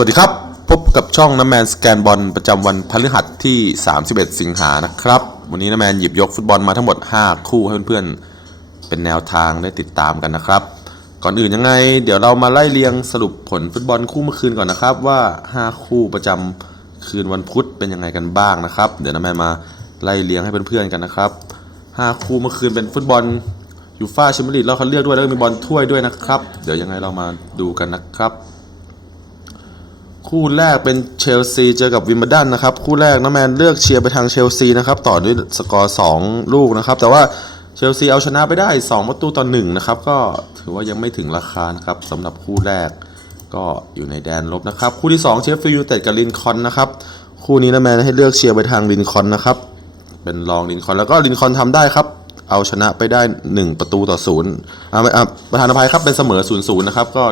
วัสดีครับ พบกับช่องน้ำแมนสแกนบอลประจำวันพฤหัสที่ 31 สิงหานะครับ วันนี้น้ำแมนหยิบยกฟุตบอลมาทั้งหมด 5 คู่ให้เพื่อนๆ เป็นแนวทางได้ติดตามกันนะครับ ก่อนอื่นยังไง เดี๋ยวเรามาไล่เรียงสรุปผลฟุตบอลคู่เมื่อคืนก่อนนะครับ ว่า 5 คู่ประจำคืนวันพุธเป็นยังไงกันบ้างนะครับ เดี๋ยวน้ำแมนมาไล่เรียงให้เพื่อนๆกันนะครับ 5 คู่เมื่อคืนเป็นฟุตบอลยูฟ่าแชมเปี้ยนลีกแล้วเขาเลือกด้วยแล้วก็มีบอลถ้วยด้วยนะครับ เดี๋ยวยังไงเรามาดูกันนะครับ คู่แรกเป็นเชลซีเจอกับวิมเบลดันนะครับ คู่แรกน้าแมนเลือกเชียร์ไปทางเชลซีนะครับ ต่อด้วยสกอร์2ลูกนะครับ แต่ว่าเชลซีเอาชนะไปได้ 2 ประตูต่อ1นะครับ ก็ถือว่ายังไม่ถึงราคานะครับสำหรับคู่แรกก็อยู่ในแดนลบนะครับ คู่ที่ 2 เชฟฟิลด์ยูไนเต็ดกับลินคอนนะครับ คู่นี้น้าแมนให้เลือกเชียร์ไปทางลินคอนนะครับ เป็นรองลินคอนแล้วก็ลินคอนทำได้ครับเอาชนะไปได้ 1 ประตูต่อศูนย์อ่าประธานอภัยครับเป็นเสมอ0ูนย์นะครับ ก็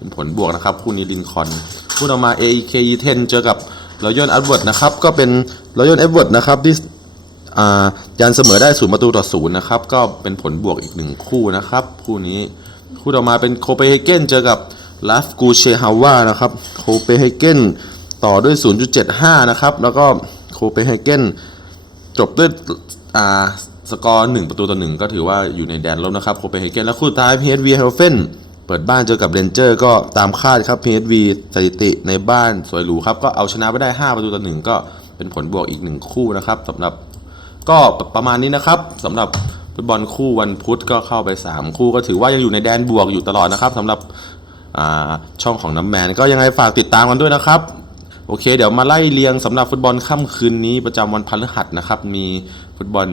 เป็นผลบวกนะครับ คู่นี้ลินคอนคู่ต่อมา AEK 10เจอกับรอยัลแอดเวิร์ดนะครับ ก็เป็นรอยัลแอดเวิร์ดนะครับที่ยันเสมอได้ศูนย์ประตูต่อศูนย์นะครับ ก็เป็นผลบวกอีกหนึ่งคู่นะครับ คู่นี้คู่ต่อมาเป็นโคเปนเฮเกนเจอกับลาฟกูเชฮาวานะครับโคเปนเฮเกนต่อด้วย 0.75 นะครับ แล้วก็โคเปนเฮเกนจบด้วยสกอร์หนึ่งประตูต่อหนึ่งก็ถือว่าอยู่ในแดนลบนะครับโคเปนเฮเกนแล้วคู่สุดท้าย PSV เฮลเฟน เปิดบ้านเจอกับเรนเจอร์ก็ตามคาดครับ PSV สถิติในบ้านสวยหรูครับ ก็เอาชนะไปได้ 5 ประตูต่อหนึ่งก็เป็นผลบวกอีกหนึ่งคู่นะครับสำหรับก็ประมาณนี้นะครับสำหรับฟุตบอลคู่วันพุธก็เข้าไป 3 คู่ก็ถือว่ายังอยู่ในแดนบวกอยู่ตลอดนะครับสำหรับช่องของน้ำแมนก็ยังไงฝากติดตามกันด้วยนะครับ โอเค เดี๋ยวมาไล่เรียงสำหรับฟุตบอลค่ำคืนนี้ประจำวันพฤหัสนะครับ มีฟุตบอล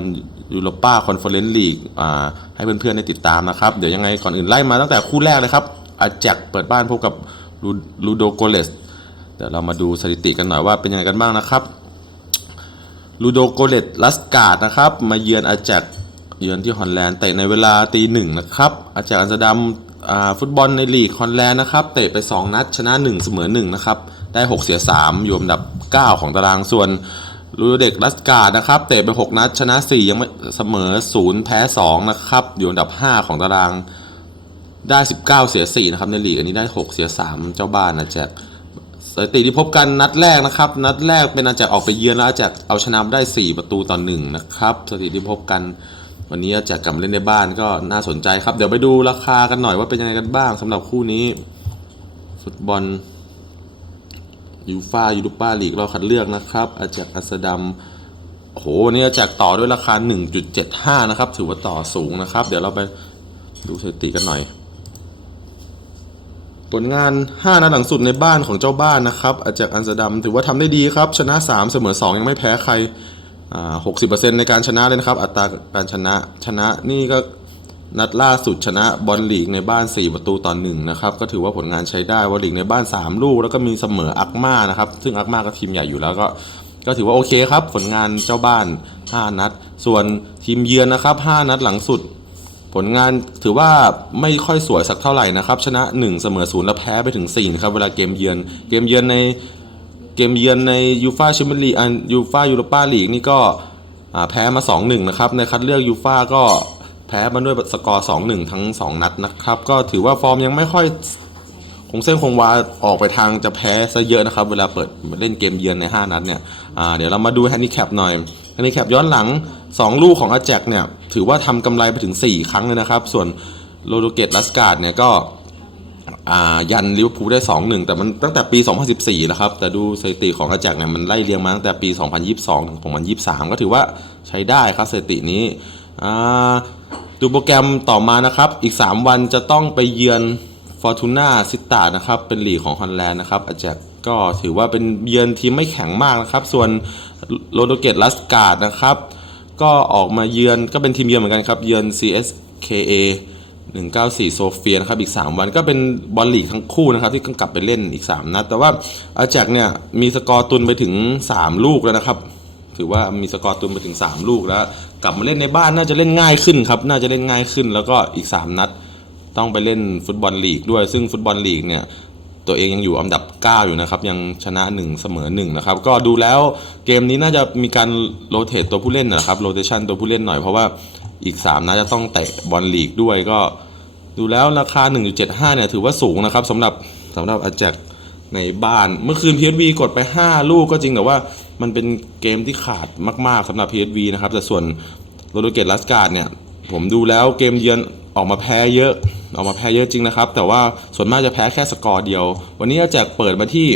ยูโรป้าคอนเฟอเรนซ์ลีกให้เพื่อนๆได้ติดตามนะครับ เดี๋ยวยังไงก่อนอื่นไล่มาตั้งแต่คู่แรกเลยครับอาแจกเปิดบ้านพบกับลูโดโกเลสเดี๋ยวเรามาดูสถิติกันหน่อยว่าเป็นยังไงกันบ้างนะครับลูโดโกเลสลัสกาดนะครับ มาเยือนอาแจกเยือนที่ฮอลแลนด์เตะในเวลาตีหนึ่งนะครับอาแจกอัมสเตอร์ดัมฟุตบอลในลีกฮอลแลนด์นะครับ เตะไป 2 นัดชนะ 1 เสมอ1นะครับ ได้ 6 เสีย 3 อยู่อันดับ 9 ของตารางส่วนลูเด็กรัสกาดนะครับเตะไป 6 นัดชนะ 4 ยังไม่เสมอ 0 แพ้ 2 นะครับ อยู่อันดับ 5 ของตารางได้ 19 เสีย 4 นะครับ ในลีกอันนี้ได้ 6 เสีย 3 เจ้าบ้านนะแจ็คสถิติที่พบกันนัดแรกนะครับ นัดแรกเป็นอาแจกออกไปเยือนแล้วอาแจกเอาชนะได้ 4 ประตูต่อ1นะครับสถิติที่พบกันวันนี้อาแจกกลับมาเล่นในบ้านก็น่าสนใจครับ เดี๋ยวไปดูราคากันหน่อยว่าเป็นยังไงกันบ้างสำหรับคู่นี้ ฟุตบอล ยูฟายูโรปาลีกเราคัดเลือกนะครับอาจากอัสดัมโหวันนี้อาจากต่อด้วยราคา 1.75 นะครับ ถือว่าต่อสูงนะครับ เดี๋ยวเราไปดูสถิติกันหน่อย ผลงาน 5นัดหลังสุดในบ้านของเจ้าบ้านนะครับ อาจากอันสดัมถือว่าทำได้ดีครับ ชนะ 3 เสมอ 2 ยังไม่แพ้ใครอ่า60%ในการชนะเลยนะครับ อัตราการชนะชนะนี่ก็ นัดล่าสุดชนะบอลลีกในบ้าน 4 ประตูต่อ1นะครับก็ถือว่าผลงานใช้ได้บอลลีกในบ้าน 3 ลูก แล้วก็มีเสมออักมานะครับซึ่งอักมาก็ทีมใหญ่อยู่แล้วก็ก็ถือว่าโอเคครับ ผลงานเจ้าบ้าน 5 นัด ส่วนทีมเยือนนะครับ 5 นัดหลังสุด ผลงานถือว่าไม่ค่อยสวยสักเท่าไหร่นะครับ ชนะ 1 เสมอ0แล้วแพ้ไปถึง4นะครับเวลาเกมเยือน เกมเยือนในเกมเยือนในยูฟาแชมเปี้ยนลีกอันยูฟายูโรปาลีกนี่ก็แพ้มา 2-1 นะครับในคัดเลือกยูฟาก็ แพ้มาด้วยสกอร์2-1ทั้ง2นัดนะครับ ก็ถือว่าฟอร์มยังไม่ค่อยคงเส้นคงวาออกไปทางจะแพ้ซะเยอะนะครับ เวลาเปิดเล่นเกมเยือนใน 5 นัดเนี่ยเดี๋ยวเรามาดูแฮนดิแคปหน่อยแฮนดิแคปย้อนหลัง 2 ลูกของอาแจกเนี่ย ถือว่าทำกำไรไปถึง 4 ครั้งเลยนะครับ ส่วนโรโดเกตลัสการ์ดเนี่ยก็ยันลิเวอร์พูลได้ 2-1 แต่มันตั้งแต่ปี 2014 นะครับ แต่ดูสถิติของอาแจกเนี่ยมันไล่เรียงมาตั้งแต่ปี 2022 ถึง 2023 ก็ถือว่าใช้ได้ครับสถิตินี้ ดูโปรแกรมต่อมานะครับ อีก 3 วันจะต้องไปเยือนฟอร์ตูน่าซิตานะครับ เป็นหลีกของฮอลแลนด์นะครับอาแจกก็ถือว่าเป็นเยือนทีมไม่แข็งมากนะครับ ส่วนโรโดเกตลัสการ์ดนะครับ ก็ออกมาเยือนก็เป็นทีมเยือนเหมือนกันครับ เยือน CSKA 194 โซเฟียนะครับอีก 3 วันก็เป็นบอลลีกทั้งคู่นะครับ ที่กลับไปเล่นอีก 3 นัดแต่ว่าอาแจกเนี่ยมีสกอร์ตุนไปถึง 3 ลูกแล้วนะครับ ถือว่ามีสกอร์ตุนไปถึง 3 ลูกแล้ว กลับมาเล่นในบ้านน่าจะเล่นง่ายขึ้นครับ น่าจะเล่นง่ายขึ้น แล้วก็อีก 3 นัด ต้องไปเล่นฟุตบอลลีกด้วย ซึ่งฟุตบอลลีกเนี่ยตัวเองยังอยู่อันดับ 9 อยู่นะครับ ยังชนะ 1 เสมอ1นะครับ ก็ดูแล้วเกมนี้น่าจะมีการโรเตทตัวผู้เล่นนะครับโรเตชันตัวผู้เล่นหน่อยเพราะว่าอีก3น่าจะต้องเตะบอลลีกด้วยก็ ดูแล้วราคา 1.75เนี่ยถือว่าสูงนะครับสำหรับสำหรับอาแจก ในบ้าน เมื่อคืน PSV กดไป 5 ลูกก็จริงแต่ว่ามันเป็นเกมที่ขาดมาก ๆสำหรับ PSV นะครับ แต่ส่วนโรโดเกตลัสการ์ดเนี่ย ผมดูแล้วเกมเยือนออกมาแพ้เยอะ ออกมาแพ้เยอะจริงนะครับ แต่ว่าส่วนมากจะแพ้แค่สกอร์เดียว วันนี้เราแจกเปิดมาที่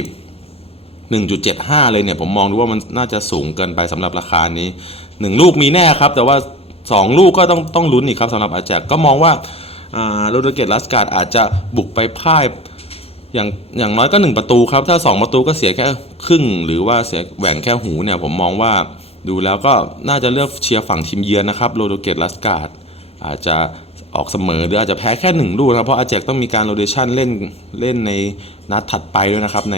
1.75 เลยเนี่ย ผมมองดูว่ามันน่าจะสูงเกินไปสำหรับราคานี้ 1 ลูกมีแน่ครับ แต่ว่า 2 ลูกก็ต้องต้องลุ้นอีกครับสำหรับอาแจกก็มองว่าโรโดเกตลัสการ์ดอาจจะบุกไปพ่าย อย่างอย่างน้อยก็ 1 ประตูครับ ถ้า 2 ประตูก็เสียแค่ครึ่ง หรือว่าเสียแหว่งแค่หูเนี่ย ผมมองว่าดูแล้วก็น่าจะเลือกเชียร์ฝั่งทีมเยือนนะครับโรโดเกตลัสการ์ดอาจจะออกเสมอหรืออาจจะแพ้แค่1ลูกนะครับเพราะอาแจกต้องมีการโรเดชันเล่นเล่นในนัดถัดไปด้วยนะครับใน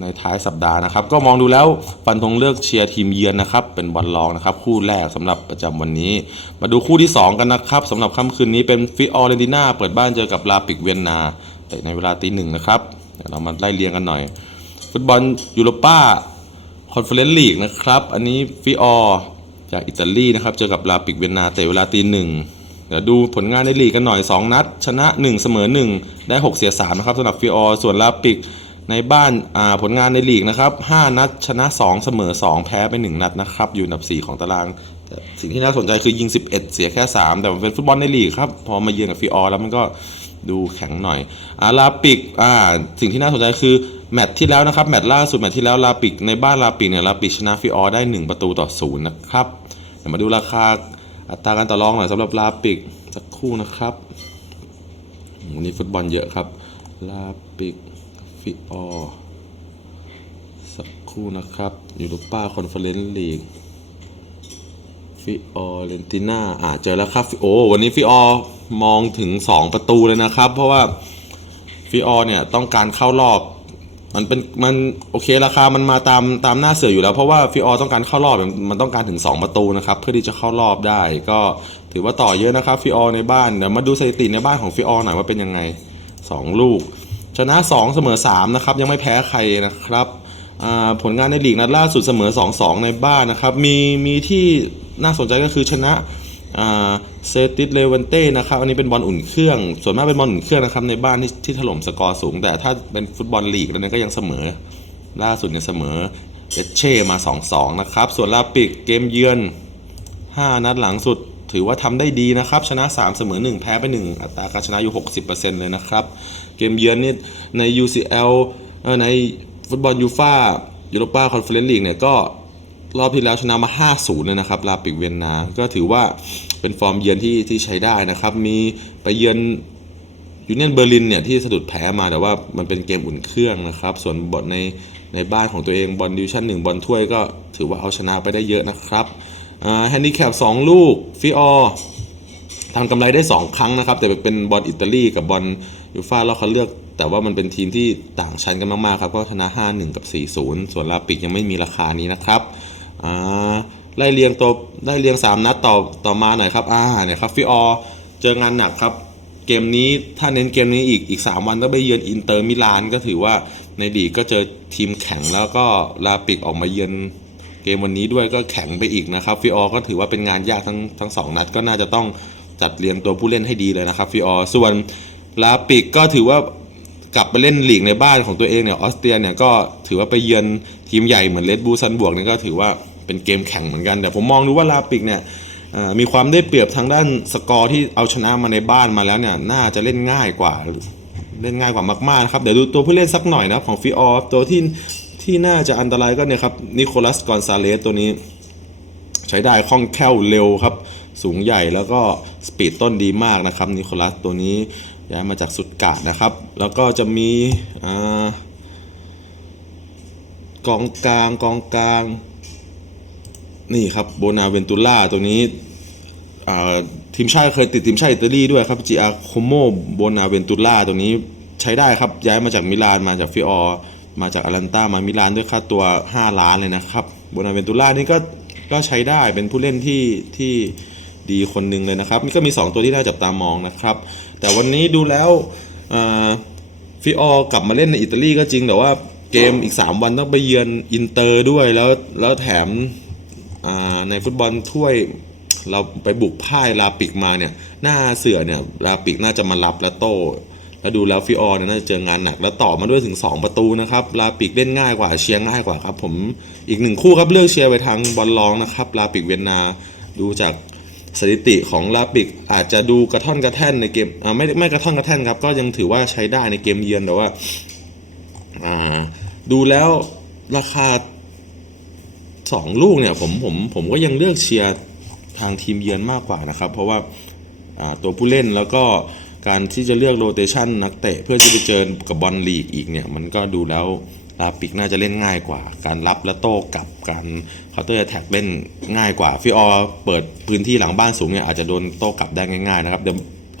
ในท้ายสัปดาห์นะครับ ก็มองดูแล้วฟันธงเลือกเชียร์ทีมเยือนนะครับ เป็นบอลรองนะครับ คู่แรกสำหรับประจำวันนี้ มาดูคู่ที่ 2 กันนะครับสำหรับค่ำคืนนี้เป็นฟิออเรนติน่าเปิดบ้านเจอกับลาปิกเวียนนา เตะในเวลาตีหนึ่งนะครับเดี๋ยวเรามาไล่เรียงกันหน่อย ฟุตบอลยูโรป้าคอนเฟอเรนซ์ลีกนะครับ อันนี้ฟิออจากอิตาลีนะครับ เจอกับลาปิกเวียนนาเตะเวลาตีหนึ่งเดี๋ยวดูผลงานในลีกกันหน่อย 2 นัด ชนะ 1 เสมอ 1 ได้ 6 เสีย 3 นะครับสำหรับฟิออส่วนลาปิกในบ้านาผลงานในลีกนะครับ 5 นัด ชนะ 2 เสมอ 2 แพ้ไป 1 นัดนะครับ อยู่อันดับ 4 ของตารางแต่สิ่งที่น่าสนใจคือยิง 11 เสียแค่ 3 แต่เป็นฟุตบอลในลีกครับ พอมาเยือนกับฟิออแล้วมันก็ ดูแข็งหน่อยอาลาปิกอ่าสิ่งที่น่าสนใจคือแมตช์ที่แล้วนะครับแมตช์ล่าสุดแมตช์ที่แล้วลาปิกในบ้านลาปิกเนี่ยลาปิกชนะฟิออได้ 1 ประตูต่อศูนย์นะครับเดี๋ยวมาดูราคาอัตราการต่อรองหน่อยสำหรับลาปิกสักคู่นะครับวันนี้ฟุตบอลเยอะครับลาปิกฟิออสักคู่นะครับยูโรป้าคอนเฟอเรนซ์ลีก ฟิออเรนติน่าอ่าเจอแล้วครับฟิโอวันนี้ฟิออมองถึง 2 ประตูเลยนะครับ เพราะว่าฟิออเนี่ยต้องการเข้ารอบ มันเป็นมันโอเคราคามันมาตามตามหน้าเสืออยู่แล้ว เพราะว่าฟิออต้องการเข้ารอบมันต้องการถึง 2 ประตูนะครับ เพื่อที่จะเข้ารอบได้ ก็ถือว่าต่อเยอะนะครับฟิออในบ้านเดี๋ยวมาดูสถิติในบ้านของฟิออหน่อยว่าเป็นยังไง 2 ลูก ชนะ 2 เสมอ3นะครับยังไม่แพ้ใครนะครับผลงานในลีกนัดล่าสุดเสมอ 2-2 ในบ้านนะครับ มีมีที่ น่าสนใจก็คือชนะเซติสเลเวนเต้นะครับอันนี้เป็นบอลอุ่นเครื่อง ส่วนมากเป็นบอลอุ่นเครื่องนะครับในบ้านที่ที่ถล่มสกอร์สูง แต่ถ้าเป็นฟุตบอลลีกแล้วเนี่ยก็ยังเสมอ ล่าสุดเนี่ยเสมอเอเช่มา 2-2 นะครับ ส่วนลาปิกเกมเยือน 5 นัดหลังสุดถือว่าทำได้ดีนะครับ ชนะ 3 เสมอ 1 แพ้ไป 1 อัตราการชนะอยู่ 60%เลยนะครับ เกมเยือนนี่ใน UCL เอ่อในฟุตบอลยูฟ่ายูโรปาคอนเฟอเรนซ์ลีกเนี่ยก็ รอบที่แล้วชนะมา 5-0เลยนะครับ ลาปิกเวียนนา ก็ถือว่าเป็นฟอร์มเยือนที่ที่ใช้ได้นะครับ มีไปเยือนยูเนียนเบอร์ลินเนี่ยที่สะดุดแพ้มาแต่ว่ามันเป็นเกมอุ่นเครื่องนะครับ ส่วนบอลในในบ้านของตัวเองบอลดิวชั่นหนึ่งบอลถ้วยก็ถือว่าเอาชนะไปได้เยอะนะครับแฮนดิแคป2ลูกฟิออทำกำไรได้ 2 ครั้งนะครับ แต่เป็นบอลอิตาลีกับบอลยูฟ่ารอบคัดเลือก แต่ว่ามันเป็นทีมที่ต่างชั้นกันมากๆครับก็ชนะ 5-1 กับ 4-0 ส่วนลาปิกยังไม่มีราคานี้นะครับ อ่าไล่เรียงตัวไล่เรียง 3 นัดต่อต่อมาหน่อยครับอ่าเนี่ยครับฟิออเจองานหนักครับ เกมนี้ถ้าเน้นเกมนี้อีกอีก 3 วันต้องไปเยือนอินเตอร์มิลานก็ถือว่าในลีกก็เจอทีมแข็งแล้วก็ลาปิกออกมาเยือนเกมวันนี้ด้วยก็แข็งไปอีกนะครับฟิออก็ถือว่าเป็นงานยากทั้งทั้งสองนัดก็น่าจะต้องจัดเรียงตัวผู้เล่นให้ดีเลยนะครับฟิออส่วนลาปิกก็ถือว่ากลับไปเล่นลีกในบ้านของตัวเองเนี่ยออสเตรียเนี่ยก็ถือว่าไปเยือน ทีมใหญ่เหมือนเลดบูซันบวกนี่ก็ถือว่าเป็นเกมแข่งเหมือนกัน แต่ผมมองดูว่าลาปิกเนี่ยมีความได้เปรียบทางด้านสกอร์ที่เอาชนะมาในบ้านมาแล้วเนี่ยน่าจะเล่นง่ายกว่าเล่นง่ายกว่ามากๆนะครับเดี๋ยวดูตัวผู้เล่นสักหน่อยนะของฟิออฟตัวที่ที่น่าจะอันตรายก็เนี่ยครับนิโคลัสกอนซาเลสตัวนี้ ใช้ได้คล่องแคล่วเร็วครับ สูงใหญ่แล้วก็สปีดต้นดีมากนะครับนิโคลัสตัวนี้ย้ายมาจากสุดกาดนะครับ แล้วก็จะมีอ่า กองกลางกองกลาง นี่ครับโบนาเวนตุล่าตัวนี้ทีมชาติเคยติดทีมชาติอิตาลีด้วยครับจิอาโคโมโบนาเวนตุล่าตัวนี้ใช้ได้ครับย้ายมาจากมิลานมาจากฟิออมาจากอารันตามามิลานด้วยค่าตัว 5 ล้านเลยนะครับโบนาเวนตุล่านี่ก็ก็ใช้ได้เป็นผู้เล่นที่ที่ดีคนหนึ่งเลยนะครับนี่ก็มี 2 ตัวที่น่าจับตามองนะครับ แต่วันนี้ดูแล้วฟิออกลับมาเล่นในอิตาลีก็จริงแต่ว่า เกมอีก 3 วันต้องไปเยือนอินเตอร์ด้วยแล้วแล้วแถมในฟุตบอลถ้วยเราไปบุกพ่ายลาปิกมาเนี่ย หน้าเสือเนี่ยลาปิกน่าจะมารับและโต้แล้วดูแล้วฟิออร์เนี่ยน่าจะเจองานหนักแล้วต่อมาด้วยถึง 2 ประตูนะครับลาปิกเล่นง่ายกว่าเชียร์ง่ายกว่าครับ ผมอีกหนึ่งคู่ครับเลือกเชียร์ไปทางบอลลองนะครับลาปิกเวียนนาดูจากสถิติของลาปิกอาจจะดูกระท่อนกระแท่นในเกมไม่ไม่กระท่อนกระแท่นครับก็ยังถือว่าใช้ได้ในเกมเยือนแต่ว่า อ่าดูแล้วราคาสองลูกเนี่ยผมผมผมก็ยังเลือกเชียร์ทางทีมเยือนมากกว่านะครับ เพราะว่าตัวผู้เล่นแล้วก็การที่จะเลือกโรเตชันนักเตะเพื่อจะไปเจอกับบอลลีกอีกเนี่ย มันก็ดูแล้วลาปิกน่าจะเล่นง่ายกว่า การรับและโต้กลับการเคาน์เตอร์แท็กเล่นง่ายกว่าฟิออเปิดพื้นที่หลังบ้านสูงเนี่ยอาจจะโดนโต้กลับได้ง่าย ๆ นะครับเดี๋ยว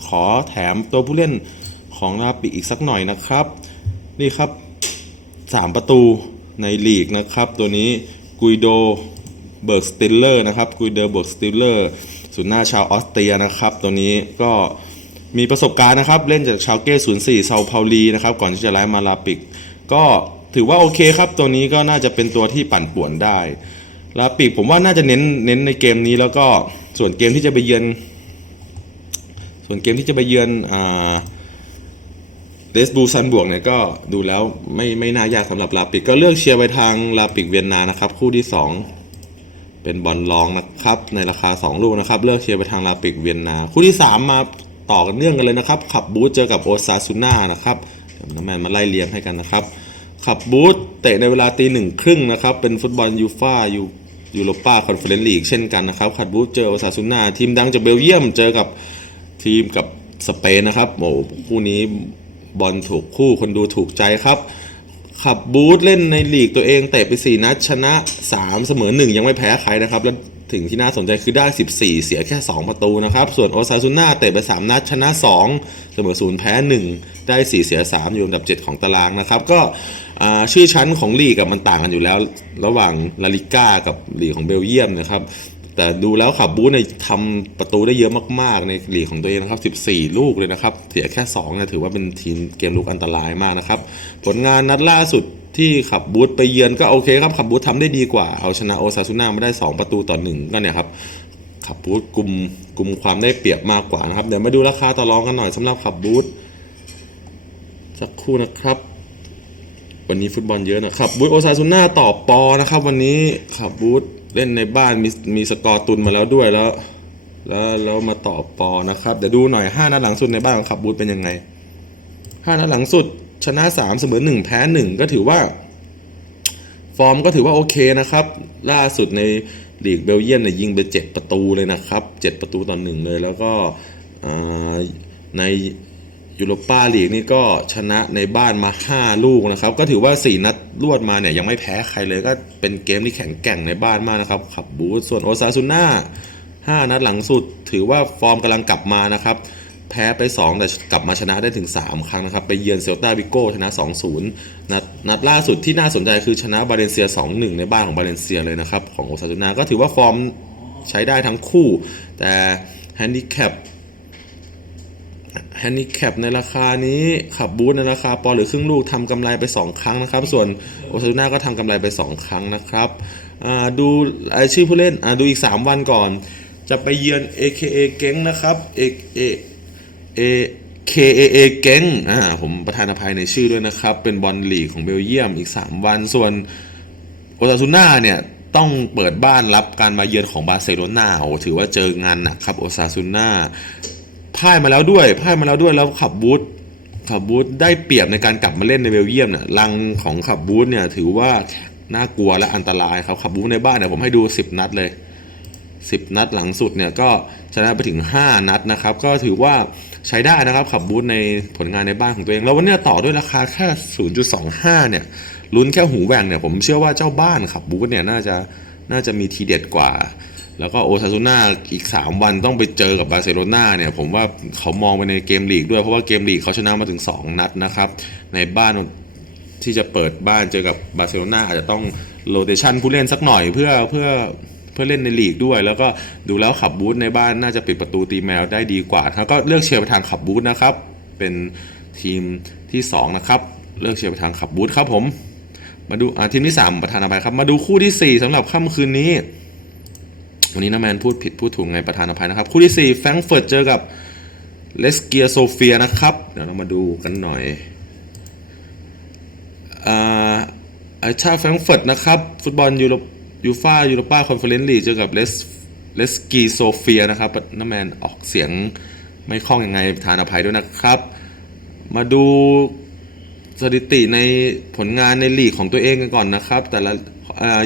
ขอแถมตัวผู้เล่นของลาปิกอีกสักหน่อยนะครับ นี่ครับ สามประตูในลีกนะครับ ตัวนี้กุยโดเบิร์กสติลเลอร์นะครับกุยโดอร์เบิร์กสติลเลอร์ศูนย์หน้าชาวออสเตรียนะครับ ตัวนี้ก็มีประสบการณ์นะครับ เล่นจากชาวเก้04เซาเปาลีนะครับ ก่อนที่จะย้ายมาลาปิก ก็ถือว่าโอเคครับ ตัวนี้ก็น่าจะเป็นตัวที่ปั่นป่วนได้ลาปิกผมว่าน่าจะเน้นเน้นในเกมนี้แล้วก็ส่วนเกมที่จะไปเยือน ส่วนเกมที่จะไปเยือนอ่า เดสบูซันบวกเนี่ยก็ดูแล้วไม่ไม่น่ายากสำหรับลาปิกก็เลือกเชียร์ไปทางลาปิกเวียนนานะครับ คู่ที่ 2 เป็นบอลลองนะครับ ในราคา 2 ลูกนะครับ เลือกเชียร์ไปทางลาปิกเวียนนา คู่ที่ 3 มาต่อกันเนื่องกันเลยนะครับขับบูธเจอกับโอซาซูน่านะครับเดี๋ยวน้ำแมนมาไล่เลียงให้กันนะครับขับบูธเตะในเวลาตีหนึ่งครึ่งนะครับ เป็นฟุตบอลยูฟ่ายูยูโรป้าคอนเฟอเรนซ์ลีกเช่นกันนะครับขับบูธเจอโอซาซูน่าทีมดังจากเบลเยียมเจอกับทีมกับสเปนนะครับโอ้คู่นี้ บอลถูกคู่คนดูถูกใจครับขับบูธเล่นในลีกตัวเองเตะไป 4 นัดชนะ 3 เสมอ 1 ยังไม่แพ้ใครนะครับ และถึงที่น่าสนใจคือได้ 14 เสียแค่ 2 ประตูนะครับ ส่วนโอซาซูน่าเตะไป 3 นัดชนะ 2 เสมอ 0 แพ้ 1 ได้ 4 เสีย 3 อยู่อันดับ 7 ของตารางนะครับ ก็ชื่อชั้นของลีกกับมันต่างกันอยู่แล้ว ระหว่างลาลิก้ากับลีกของเบลเยียมนะครับ แต่ดูแล้วขับบูธในยทำประตูได้เยอะมากๆ ในลีกของตัวเองนะครับ 14 ลูกเลยนะครับ เสียแค่2เนี่ยถือว่าเป็นทีมเกมลุกอันตรายมากนะครับ ผลงานนัดล่าสุดที่ขับบูธไปเยือนก็โอเคครับขับบูธทำได้ดีกว่า เอาชนะโอซาซูน่ามาได้ 2 ประตูต่อหนึ่งก็เนี่ยครับขับบูธกลุ่มกลุ่มความได้เปรียบมากกว่านะครับเดี๋ยวมาดูราคาต่อรองกันหน่อยสำหรับขับบูธสักครู่นะครับวันนี้ฟุตบอลเยอะนะครับบูธโอซาซูน่าต่อปอนะครับ วันนี้ขับบูธเล่นในบ้านมีมีสกอร์ตุนมาแล้วด้วยแล้ว แล้วแล้วมาต่อปอนะครับ เดี๋ยวดูหน่อย5นัดหลังสุดในบ้านของขับบูธเป็นยังไง5นัดหลังสุดชนะ 3 เสมอ 1 แพ้ 1 ก็ถือว่า ฟอร์มก็ถือว่าโอเคนะครับ ล่าสุดในลีกเบลเยียมเนี่ยยิงไป 7 ประตูเลยนะครับ 7 ประตูต่อหนึ่งเลยแล้วก็ใน ยูโรปาลีกนี่ก็ชนะในบ้านมา 5 ลูกนะครับ ก็ถือว่า 4 นัดรวดมาเนี่ยยังไม่แพ้ใครเลยก็เป็นเกมที่แข็งแกร่งในบ้านมากนะครับ ขับบูธส่วนโอซาซูน่า 5 นัดหลังสุด ถือว่าฟอร์มกำลังกลับมานะครับ แพ้ไป 2 แต่กลับมาชนะได้ถึง 3 ครั้งนะครับ ไปเยือนเซลตาวิโก้ชนะ 2-0 นัดนัดล่าสุดที่น่าสนใจคือชนะบาเลนเซีย 2-1 ในบ้านของบาเลนเซียเลยนะครับของโอซาซูน่าก็ถือว่าฟอร์มใช้ได้ทั้งคู่ แต่แฮนดิแคป แฮนดิแคปในราคานี้ขับบูธในราคาปอนหรือครึ่งลูกทำกำไรไป 2 ครั้งนะครับ ส่วนโอซาซูน่าก็ทำกำไรไป 2 ครั้งนะครับดูรายชื่อผู้เล่นดูอีก 3 วันก่อน จะไปเยือน AKA เก้งนะครับ A A A KAA เก้งอ่าผมประธานอภัยในชื่อด้วยนะครับ เป็นบอลลีกของเบลเยียมอีก 3 วันส่วนโอซาซูน่าเนี่ยต้องเปิดบ้านรับการมาเยือนของบาร์เซโลนาโอ้ถือว่าเจองานหนักครับโอซาซูน่า พ่ายมาแล้วด้วยพ่ายมาแล้วด้วยแล้วขับบูธขับบูธได้เปรียบในการกลับมาเล่นในเบลเยียมเนี่ยลังของขับบูธเนี่ยถือว่าน่ากลัวและอันตรายครับขับบูธในบ้านเนี่ยผมให้ดู 10 นัดเลย 10 นัดหลังสุดเนี่ยก็ชนะไปถึง 5 นัดนะครับ ก็ถือว่าใช้ได้นะครับขับบูธในผลงานในบ้านของตัวเอง แล้ววันนี้ต่อด้วยราคาแค่ 0.25 เนี่ยลุ้นแค่หูแหว่งเนี่ยผมเชื่อว่าเจ้าบ้านขับบูธเนี่ยน่าจะน่าจะมีทีเด็ดกว่า แล้วก็โอซาซูน่าอีก 3 วันต้องไปเจอกับบาร์เซโลนาเนี่ยผมว่าเขามองไปในเกมลีกด้วยเพราะว่าเกมลีกเขาชนะมาถึง 2 นัดนะครับ ในบ้านที่จะเปิดบ้านเจอกับบาร์เซโลนาอาจจะต้องโรเตชันผู้เล่นสักหน่อยเพื่อเพื่อเพื่อเล่นในลีกด้วย แล้วก็ดูแล้วขับบูธในบ้านน่าจะปิดประตูตีแมวได้ดีกว่าแล้วก็เลือกเชียร์ไปทางขับบูธนะครับ เป็นทีมที่ 2 นะครับ เลือกเชียร์ไปทางขับบูธครับผมมาดูอ่าทีมที่ 3 ประธานอภัยครับ มาดูคู่ที่ 4สำหรับค่ำคืนนี้ วันนี้นะแมนพูดผิดพูดถูกไงประธานอภัยนะครับ คู่ที่ 4 แฟรงเฟิร์ตเจอกับเลสเกียโซเฟียนะครับ เดี๋ยวเรามาดูกันหน่อยอ่าไอชาแฟรงเฟิร์ตนะครับ ฟุตบอลยูโรยูฟายูโรปาคอนเฟอเรนซ์ลีกเจอกับเลสเลสกีโซเฟียนะครับน้าแมนออกเสียงไม่คล่องยังไงทานอภัยด้วยนะครับ มาดูสถิติในผลงานในลีกของตัวเองกันก่อนนะครับ แต่ละ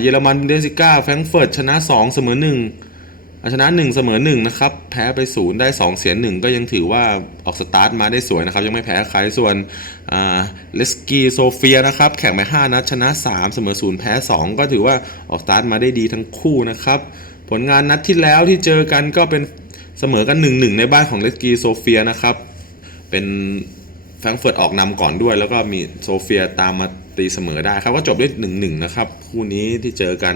เยอรมันบุนเดสซิก้าแฟรงเฟิร์ตชนะ 2 เสมอ1ชนะ 1 เสมอ1นะครับแพ้ไป 0 ได้ 2 เสีย 1 ก็ยังถือว่าออกสตาร์ทมาได้สวยนะครับ ยังไม่แพ้ใครส่วนเลสกีโซเฟียนะครับแข่งไป5นัดชนะ 3 เสมอ0แพ้ 2 ก็ถือว่าออกสตาร์ทมาได้ดีทั้งคู่นะครับผลงานนัดที่แล้วที่เจอกันก็เป็นเสมอกัน 1-1 ในบ้านของเลสกีโซเฟียนะครับเป็นแฟรงเฟิร์ตออกนำก่อนด้วย แล้วก็มีโซเฟียตามมา ตีเสมอได้ครับก็จบด้วย1นหนึ่งนะครับคู่นี้ที่เจอกัน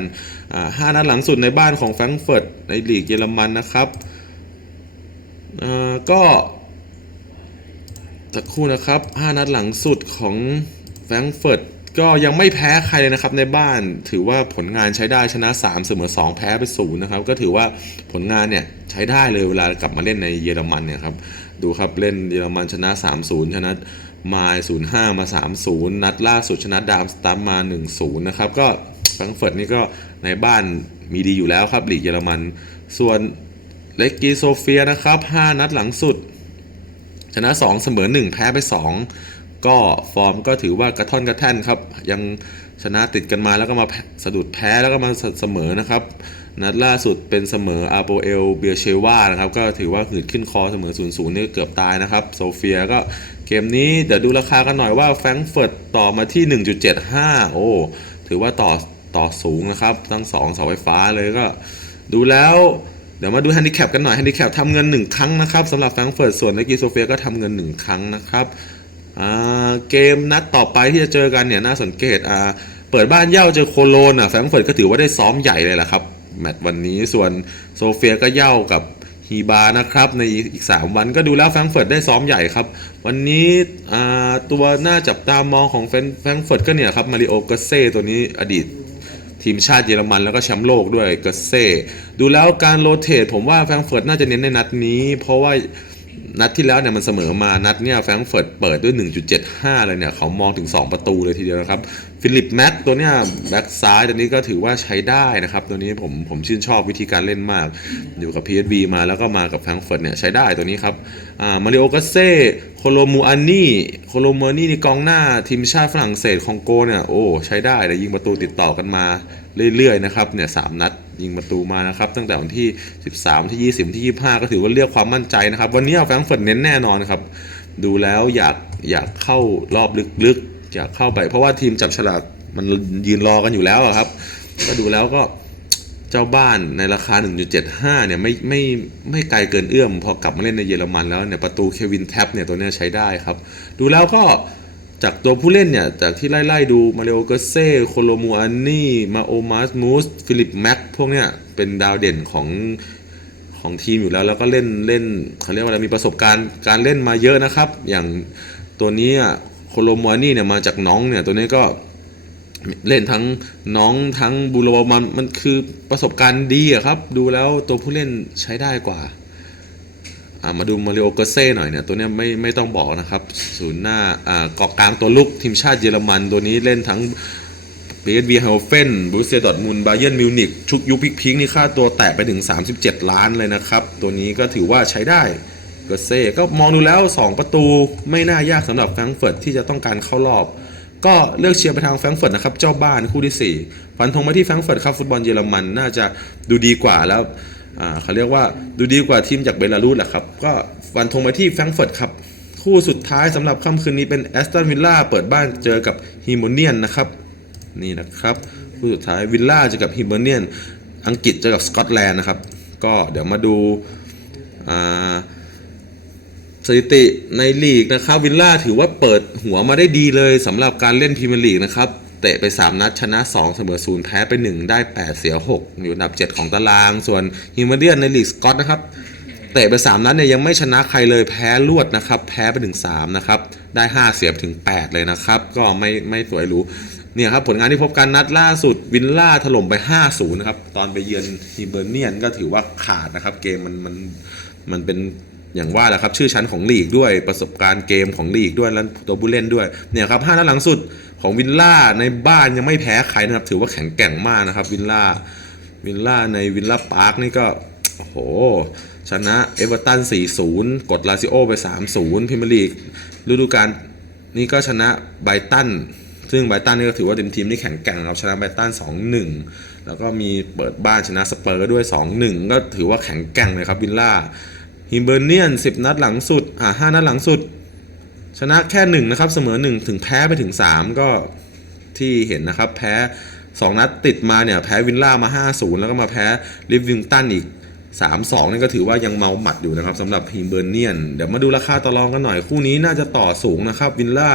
ห้านัดหลังสุดในบ้านของแฟรงก์เฟิร์ตในลีกเยอรมันนะครับก็จากคู่นะครับห้านัดหลังสุดของแฟรงก์เฟิร์ตก็ยังไม่แพ้ใครเลยนะครับในบ้านถือว่าผลงานใช้ได้ชนะ 3 เสมอ 2 แพ้ไป0นะครับ ก็ถือว่าผลงานเนี่ยใช้ได้เลยเวลากลับมาเล่นในเยอรมันเนี่ยครับดูครับเล่นเยอรมันชนะ 3-0 ชนะ มาย0-5 มา 3-0 นัดล่าสุดชนะดามสตัมมา 1-0 นะครับ ก็แฟรงเฟิร์ตนี่ก็ในบ้านมีดีอยู่แล้วครับลีกเยอรมัน ส่วนเลกกีโซเฟียนะครับ 5 นัดหลังสุด ชนะ 2 เสมอ 1 แพ้ไป 2 ก็ฟอร์มก็ถือว่ากระท่อนกระแท่นครับ ยังชนะติดกันมาแล้วก็มาสะดุดแพ้แล้วก็มาเสมอนะครับ นัดล่าสุดเป็นเสมออาโปเอลเบียเชวานะครับ ก็ถือว่าหืดขึ้นคอเสมอ0-0นี่เกือบตายนะครับ โซเฟียก็ เกมนี้เดี๋ยวดูราคากันหน่อยว่าแฟรงก์เฟิร์ตต่อมาที่ 1.75 โอ้ ถือว่าต่อต่อสูงนะครับ ทั้งสองเสาไฟฟ้าเลยก็ ดูแล้วเดี๋ยวมาดูแฮนดิแคปกันหน่อยแฮนดิแคปทำเงิน 1 ครั้งนะครับสำหรับแฟรงก์เฟิร์ตส่วนเลกีโซเฟียก็ทำเงิน 1 ครั้งนะครับเกมนัดต่อไปที่จะเจอกันเนี่ยน่าสังเกตเปิดบ้านเย่าเจอโคโลนอะแฟรงก์เฟิร์ตก็ถือว่าได้ซ้อมใหญ่เลยแหละครับแมตช์วันนี้ส่วนโซเฟียก็เย่ากับ ฮีบานะครับในอีก 3 วันก็ดูแล้วแฟรงก์เฟิร์ตได้ซ้อมใหญ่ครับ วันนี้ตัวหน้าจับตามองของแฟรงก์เฟิร์ตก็เนี่ยครับมาริโอกเซ่ตัวนี้อดีตทีมชาติเยอรมันแล้วก็แชมป์โลกด้วยเกเซ่ดูแล้วการโรเตทผมว่าแฟรงก์เฟิร์ตน่าจะเน้นในนัดนี้ เพราะว่า นัดที่แล้วเนี่ยมันเสมอมานัดเนี่ยแฟรงก์เฟิร์ตเปิดด้วย 1.75 เลยเนี่ยเขามองถึง 2 ประตูเลยทีเดียวนะครับฟิลิปแม็กตัวเนี้ยแบ็กซ้ายตัวนี้ก็ถือว่าใช้ได้นะครับ ตัวนี้ผมผมชื่นชอบวิธีการเล่นมาก อยู่กับ PSV มาแล้วก็มากับแฟรงก์เฟิร์ตเนี่ยใช้ได้ตัวนี้ครับอ่ามาริโอกาเซ่โคโลมูอานี่โคโลมูอานี่นี่กองหน้าทีมชาติฝรั่งเศสคองโกเนี่ยโอ้ใช้ได้เลยยิงประตูติดต่อกันมาเรื่อยๆนะครับเนี่ยสามนัด ยิงประตูมานะครับ ตั้งแต่วันที่ 13วันที่20วันที่ 25 ก็ถือว่าเรียกความมั่นใจนะครับ วันนี้แฟรงก์เฟิร์ตเน้นแน่นอนครับ ดูแล้วอยากอยากเข้ารอบลึกๆอยากเข้าไป เพราะว่าทีมจับฉลากมันยืนรอกันอยู่แล้วครับ ก็ดูแล้วก็เจ้าบ้านในราคา 1.75 เนี่ยไม่ไม่ไม่ไกลเกินเอื้อม พอกลับมาเล่นในเยอรมันแล้วเนี่ยประตูเควินแท็บเนี่ยตัวนี้ใช้ได้ครับ ดูแล้วก็ จากตัวผู้เล่นเนี่ยจากที่ไล่ๆดูมาริโอเกเซ่โคโลมูอานี่มาโอมาสมูสฟิลิปแม็กพวกเนี้ยเป็นดาวเด่นของของทีมอยู่แล้ว แล้วก็เล่นเล่นเขาเรียกว่าอะไรมีประสบการณ์การเล่นมาเยอะนะครับ อย่างตัวนี้โคโลมูอานี่เนี่ยมาจากน้องเนี่ยตัวนี้ก็เล่นทั้งน้องทั้งบูโรมันมันคือประสบการณ์ดีอะครับ ดูแล้วตัวผู้เล่นใช้ได้กว่า มาดูมาริโอเกเซ่หน่อยเนี่ยตัวนี้ไม่ไม่ต้องบอกนะครับศูนย์หน้าอ่ากองกลางตัวลุกทีมชาติเยอรมันตัวนี้เล่นทั้ง PSV เฮลเฟนบูเซียดอร์ทมุนบาเยนมิวนิกชุกยุพิกพิงนี่ค่าตัวแตะไปถึง 37 ล้านเลยนะครับ ตัวนี้ก็ถือว่าใช้ได้เกเซ่ก็มองดูแล้ว 2 ประตูไม่น่ายากสำหรับแฟรงก์เฟิร์ตที่จะต้องการเข้ารอบ ก็เลือกเชียร์ไปทางแฟรงก์เฟิร์ตนะครับ เจ้าบ้านคู่ที่ 4 ฟันธงมาที่แฟรงก์เฟิร์ตครับฟุตบอลเยอรมันน่าจะดูดีกว่าแล้ว เขาเรียกว่าดูดีกว่าทีมจากเบลารุสแหละครับ ก็ฟันธงมาที่แฟรงก์เฟิร์ตครับ คู่สุดท้ายสำหรับค่ำคืนนี้เป็นแอสตันวิลล่าเปิดบ้านเจอกับฮีโมเนียนนะครับ นี่นะครับ คู่สุดท้ายวิลล่าเจอกับฮิมเบอร์เนียน อังกฤษเจอกับสกอตแลนด์นะครับ ก็เดี๋ยวมาดูสถิติในลีกนะครับวิลล่าถือว่าเปิดหัวมาได้ดีเลยสำหรับการเล่นพรีเมียร์ลีกนะครับ เตะไป 3 นัดชนะ 2 เสมอ0แพ้ไป 1 ได้ 8 เสีย 6 อยู่อันดับ 7 ของตาราง ส่วนฮิมเบอร์เนียนในลีกสกอตนะครับเตะไป 3 นัดเนี่ยยังไม่ชนะใครเลยแพ้รวดนะครับ แพ้ไปถึง3นะครับ ได้ 5 เสียถึง 8 เลยนะครับ ก็ไม่ไม่สวยหรูเนี่ยครับผลงานที่พบกันนัดล่าสุดวินล่าถล่มไป 5-0 นะครับ ตอนไปเยือนฮีเบอร์เนียนก็ถือว่าขาดนะครับ เกมมันมันมันเป็นอย่างว่าแหละครับ ชื่อชั้นของลีกด้วยประสบการณ์เกมของลีกด้วย แล้วตัวผู้เล่นด้วยเนี่ยครับห้านัดหลังสุด ของวินล่าในบ้านยังไม่แพ้ใครนะครับ ถือว่าแข็งแกร่งมากนะครับ วินล่าวินล่าในวินล่าพาร์คนี่ก็โอ้โหชนะเอเวอร์ตัน 4-0 กดลาซิโอไป 3-0พิมลีกฤดูกาลนี้ก็ชนะไบตัน ซึ่งไบตันนี่ก็ถือว่าเป็นทีมที่แข็งแกร่งนะครับชนะไบตัน 2-1 แล้วก็มีเปิดบ้านชนะสเปอร์ด้วย 2-1 ก็ถือว่าแข็งแกร่งเลยครับวิลล่าฮิมเบอร์เนียน 10 นัดหลังสุด อ่า 5 นัดหลังสุด ชนะแค่1นะครับเสมอ 1 ถึงแพ้ไปถึง 3 ก็ที่เห็นนะครับ แพ้ 2 นัดติดมาเนี่ยแพ้วิลล่ามา 5-0 แล้วก็มาแพ้ลิฟวิงตันอีก 3-2นี่ก็ถือว่ายังเมาหมัดอยู่นะครับสำหรับฮิมเบอร์เนียน เดี๋ยวมาดูราคาต่อรองกันหน่อย คู่นี้น่าจะต่อสูงนะครับ วิลล่า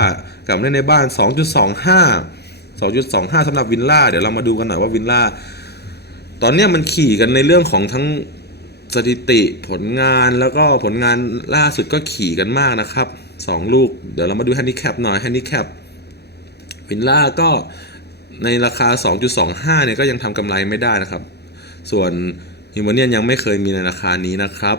กลับเล่นในบ้าน 2.25 2.25สำหรับวิลล่าเดี๋ยวเรามาดูกันหน่อยว่าวิลล่าตอนนี้มันขี่กันในเรื่องของทั้งสถิติผลงานแล้วก็ผลงานล่าสุดก็ขี่กันมากนะครับ สองลูก เดี๋ยวเรามาดูแฮนดิแคปหน่อยแฮนดิแคปวินล่าก็ในราคา 2.25 เนี่ยก็ยังทำกำไรไม่ได้นะครับ ส่วนฮิมโมเนียนยังไม่เคยมีในราคานี้นะครับ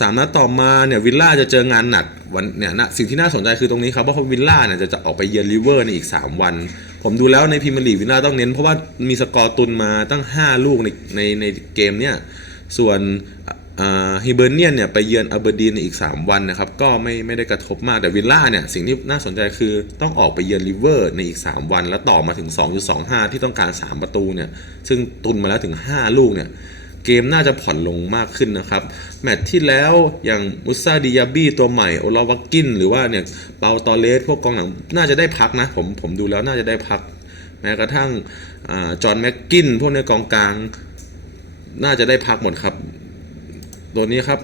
สามนัดต่อมาเนี่ยวิลล่าจะเจองานหนักวันเนี่ยนะสิ่งที่น่าสนใจคือตรงนี้ครับเพราะว่าวิลล่าเนี่ยจะจะออกไปเยือนลิเวอร์ในอีก 3 วัน ผมดูแล้วในพรีเมียร์ลีกวิลล่าต้องเน้นเพราะว่ามีสกอร์ตุนมาตั้ง 5 ลูกในในในเกมเนี่ยส่วน ฮิเบอร์เนียนเนี่ยไปเยือนอัลเบอร์ดีนในอีก 3 วันนะครับ ก็ไม่ไม่ได้กระทบมากแต่วิลล่าเนี่ยสิ่งที่น่าสนใจคือต้องออกไปเยือนลิเวอร์ในอีก 3 วัน แล้วต่อมาถึง 2.25 ที่ต้องการ 3 ประตูเนี่ยซึ่งตุนมาแล้วถึง 5 ลูกเนี่ยเกมน่าจะผ่อนลงมากขึ้นนะครับ แมตช์ที่แล้วอย่างมุซาดิยาบี้ตัวใหม่โอลาวักกิน หรือว่าเนี่ยเปาตอเลสพวกกองหลังน่าจะได้พักนะผมผมดูแล้วน่าจะได้พัก แม้กระทั่งอจอห์นแม็กกินพวกในกองกลางน่าจะได้พักหมดครับ ตัวนี้ครับ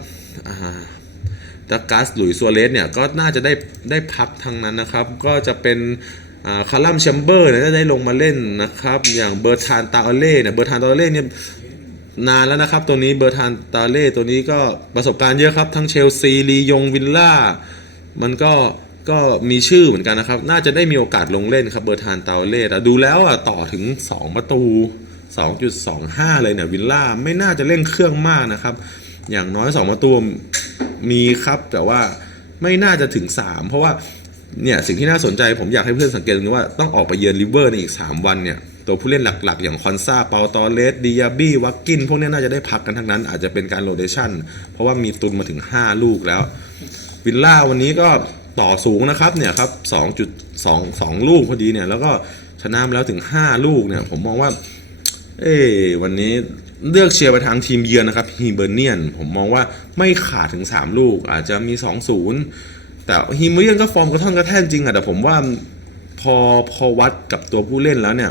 ดักกัสหลุยส์ซัวเรสเนี่ยก็น่าจะได้ได้พักทั้งนั้นนะครับ ก็จะเป็นคาร์ลัมแชมเบอร์เนี่ยจะได้ลงมาเล่นนะครับ อย่างเบอร์ทานตาเล่เนี่ยเบอร์ทานตาเล่เนี่ยนานแล้วนะครับ ตัวนี้เบอร์ทานตาเล่ตัวนี้ก็ประสบการณ์เยอะครับทั้งเชลซีลียงวิลล่ามันก็ก็มีชื่อเหมือนกันนะครับ น่าจะได้มีโอกาสลงเล่นครับเบอร์ทานตาเล่แต่ดูแล้วอะต่อถึง 2 ประตู 2.25 เลยเนี่ยวิลล่าไม่น่าจะเร่งเครื่องมากนะครับ อย่างน้อย2ประตูมีครับแต่ว่าไม่น่าจะถึง 3 เพราะว่าเนี่ยสิ่งที่น่าสนใจผมอยากให้เพื่อนสังเกตตรงนี้ว่าต้องออกไปเยือนลิเวอร์ในอีก 3 วันเนี่ยตัวผู้เล่นหลักๆ อย่างคอนซาเปาตอเลสดิยาบี้วักกิน พวกนี้น่าจะได้พักกันทั้งนั้น อาจจะเป็นการโรเดชันเพราะว่ามีตุนมาถึง 5 ลูกแล้ว วิลล่าวันนี้ก็ต่อสูงนะครับเนี่ยครับ2.22 ลูกพอดีเนี่ยแล้วก็ชนะมาแล้วถึง 5 ลูกเนี่ยผมมองว่า เอ้วันนี้ เลือกเชียร์ไปทางทีมเยือนนะครับฮีเบอร์เนียนผมมองว่าไม่ขาดถึง 3 ลูก อาจจะมี 2-0 แต่ฮีเบอร์เนียนก็ฟอร์มกระท่อนกระแท่นจริงอะแต่ผมว่าพอพอวัดกับตัวผู้เล่นแล้วเนี่ย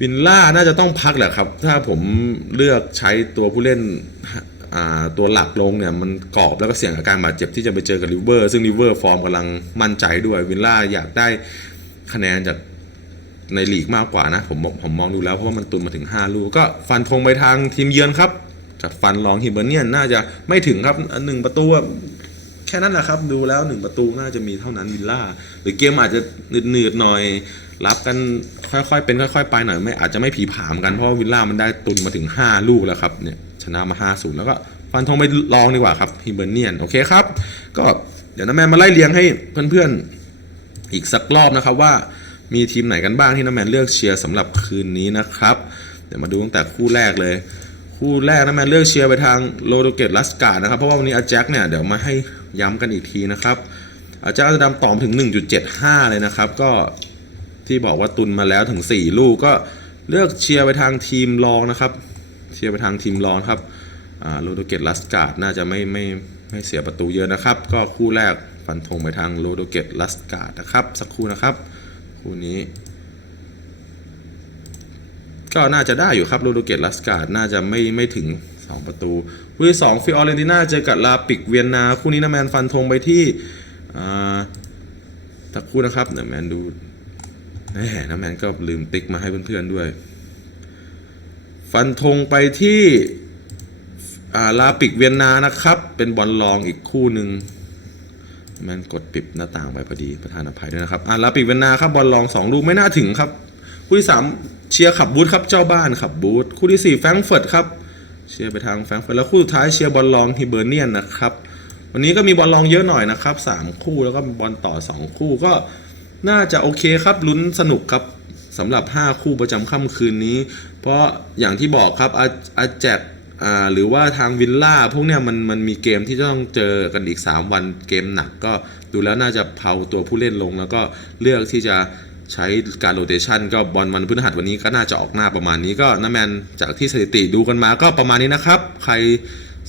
วินล่าน่าจะต้องพักแหละครับ ถ้าผมเลือกใช้ตัวผู้เล่นตัวหลักลงเนี่ยมันกรอบแล้วก็เสี่ยงกับการบาดเจ็บที่จะไปเจอกับลิเวอร์ ซึ่งลิเวอร์ฟอร์มกำลังมั่นใจด้วยวินล่าอยากได้คะแนนจาก ในลีกมากกว่านะ ผมบอกผมมองดูแล้วเพราะว่ามันตุนมาถึง 5 ลูกก็ฟันธงไปทางทีมเยือนครับ จัดฟันรองฮิเบอร์เนียนน่าจะไม่ถึงครับหนึ่งประตูแค่นั้นแหละครับ ดูแล้วหนึ่งประตูน่าจะมีเท่านั้นวิลล่าหรือเกมอาจจะหนืดๆหน่อยรับกันค่อยๆเป็นค่อยๆไปหน่อยไม่อาจจะไม่ผีผามกันเพราะว่าวิลล่ามันได้ตุนมาถึง 5 ลูกแล้วครับเนี่ยชนะมา5 0แล้วก็ฟันธงไปลองดีกว่าครับฮิเบอร์เนียนโอเคครับ ก็เดี๋ยวน้าแมนมาไล่เลียงให้เพื่อนๆอีกสักรอบนะครับว่า มีทีมไหนกันบ้างที่น้าแมนเลือกเชียร์สำหรับคืนนี้นะครับ เดี๋ยวมาดูตั้งแต่คู่แรกเลย คู่แรกน้าแมนเลือกเชียร์ไปทางโลโดเกตลัสการ์นะครับ เพราะว่าวันนี้อาแจ็คเนี่ยเดี๋ยวมาให้ย้ำกันอีกทีนะครับ อาแจ็คจะดำต่อมถึง 1.75 เลยนะครับ ก็ที่บอกว่าตุนมาแล้วถึง 4 ลูกก็เลือกเชียร์ไปทางทีมรองนะครับ เชียร์ไปทางทีมรองครับโรโดเกตลัสการ์ดน่าจะไม่ไม่ไม่เสียประตูเยอะนะครับ ก็คู่แรกฟันธงไปทางโรโดเกตลัสการ์ดนะครับ สักครู่นะครับ คู่นี้ ก็น่าจะได้อยู่ครับโรโดเกตลัสการ์ดน่าจะไม่ไม่ถึง 2 ประตู คู่ที่2ฟิออเรนติน่าเจอกับลาปิกเวียนนา คู่นี้นะแมนฟันธงไปที่สักครู่นะครับเดี๋ยวแมนดูแหมนะแมนก็ลืมติ๊กมาให้เพื่อนๆด้วย ฟันธงไปที่ลาปิกเวียนนานะครับ เป็นบอลลองอีกคู่หนึ่ง มนกดปิดหน้าต่างไปพอดีประธานอภัยด้วยนะครับอะลาปิกเวนนาครับบอลลองสองลูกไม่น่าถึงครับ คู่ที่สามเชียร์ขับบูธครับเจ้าบ้านขับบูธคู่ที่สี่แฟรงเฟิร์ตครับเชียร์ไปทางแฟรงเฟิร์ตแล้วคู่สุดท้ายเชียร์บอลลองฮิเบอร์เนียนนะครับวันนี้ก็มีบอลลองเยอะหน่อยนะครับสามคู่แล้วก็บอลต่อสองคู่ก็น่าจะโอเคครับลุ้นสนุกครับสำหรับ 5 คู่ประจำค่ำคืนนี้ เพราะอย่างที่บอกครับอาอาแจก อ่าหรือว่าทางวิลล่าพวกเนี้ยมันมันมีเกมที่ต้องเจอกันอีก 3 วันเกมหนักก็ดูแล้วน่าจะเผาตัวผู้เล่นลง แล้วก็เลือกที่จะใช้การโรเตชันก็บอลวันพฤหัสวันนี้ก็น่าจะออกหน้าประมาณนี้ก็น้าแมนจากที่สถิติดูกันมาก็ประมาณนี้นะครับ ใคร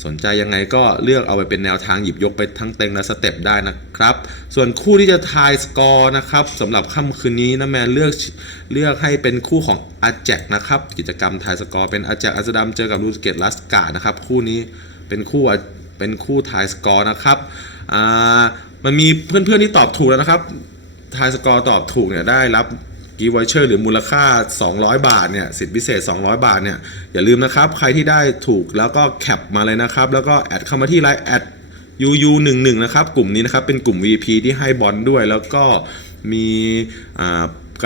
สนใจยังไงก็เลือกเอาไปเป็นแนวทางหยิบยกไปทั้งเต็งและสเต็ปได้นะครับ ส่วนคู่ที่จะทายสกอร์นะครับสำหรับค่ำคืนนี้นะแมนเลือกเลือกให้เป็นคู่ของอาแจกนะครับ กิจกรรมทายสกอร์เป็นอาแจกอัสดัมเจอกับลูสเกตลัสกานะครับ คู่นี้เป็นคู่เป็นคู่ทายสกอร์นะครับอ่ามันมีเพื่อนๆที่ตอบถูกแล้วนะครับทายสกอร์ตอบถูกเนี่ยได้รับ กีวอยเชอร์หรือมูลค่า 200 บาทเนี่ยสิทธิพิเศษ 200 บาทเนี่ยอย่าลืมนะครับ ใครที่ได้ถูกแล้วก็แคปมาเลยนะครับ แล้วก็แอดเข้ามาที่ไลน์แอดยูยูหนึ่งหนึ่งนะครับ กลุ่มนี้นะครับ เป็นกลุ่ม VP ที่ให้บอลด้วยแล้วก็มี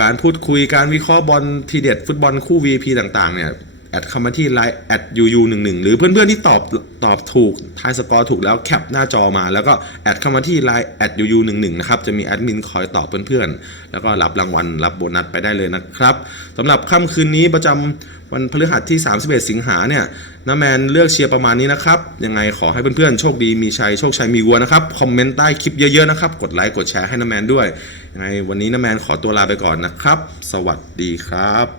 การพูดคุยการวิเคราะห์บอลทีเด็ดฟุตบอลคู่ VP ต่างๆเนี่ย แอดเข้ามาที่ไลน์แอด UU11 หนึ่งหนึ่งหรือเพื่อนๆที่ตอบตอบถูกทายสกอร์ถูกแล้วแคปหน้าจอมา แล้วก็แอดเข้ามาที่ไลน์แอด UU11 นะครับจะมีแอดมินคอยตอบเพื่อนๆ แล้วก็รับรางวัลรับโบนัสไปได้เลยนะครับสำหรับค่ำคืนนี้ประจำวันพฤหัสที่ 31 สิงหาเนี่ยน้าแมนเลือกเชียร์ประมาณนี้นะครับยังไงขอให้เพื่อนๆโชคดีมีชัยโชคชัยมีวัวนะครับคอมเมนต์ใต้คลิปเยอะๆนะครับกดไลค์กดแชร์ให้น้าแมนด้วยยังไงวันนี้น้าแมนขอตัวลาไปก่อนนะครับ สวัสดีครับ